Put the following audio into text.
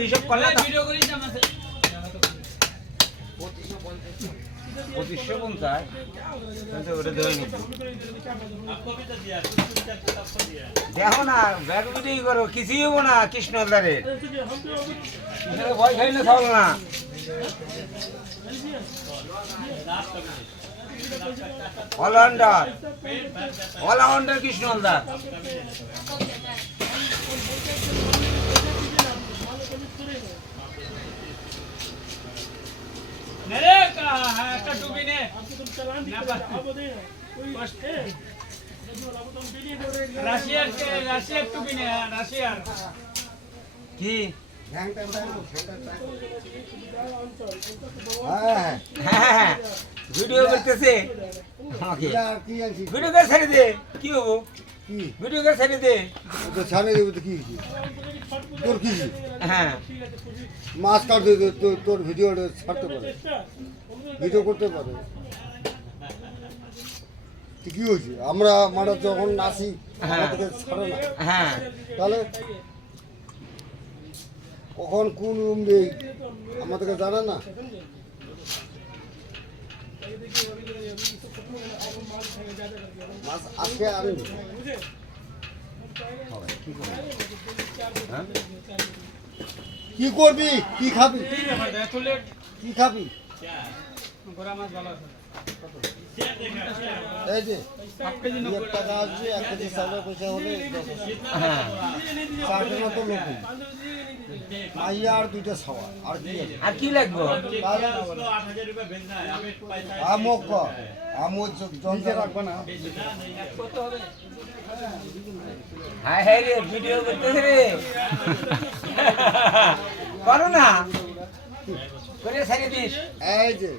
হিসাব করলে 2550 ওটা দেওয়া নিচ্ছি দেখো না ব্যাগ বিটি করো কিছুই হবো না কৃষ্ণদারে ভয় খাই না থাকলো না অলরাউন্ডার কৃষ্ণদার রাশিয়ার টুপি নে রাশিয়ার কি ভিডিও করতেছে ভিডিও করে ছেড়ে দে কি হবো ভিডিও করে ছেড়ে দে ছাড়ে দেবো তো কি তোর কি হ্যাঁ মাছ কাটতে তোর ভিডিওটা ছাড়তে পারে ভিডিও করতে পারে কি হয়েছে আমরা মানে যখন নাচি আমাদেরকে ছাড়ে না হ্যাঁ তাহলে কখন কোন রুম নেই আমাদেরকে জানে না মাছ আজকে আনেনি কি করবি কি খাবি কি খাবি এই যে 1 টাকা আসবে 1 কেজি চালের পয়সা হলে 60 মতো লোক মাইয়া আর 2টা ছাওয়া আর কি লাগবে আমক আমো জঞ্জে রাখবে না হাই হাই রে ভিডিও করতেছে রে করো না করে ছেড়ে দিস এই যে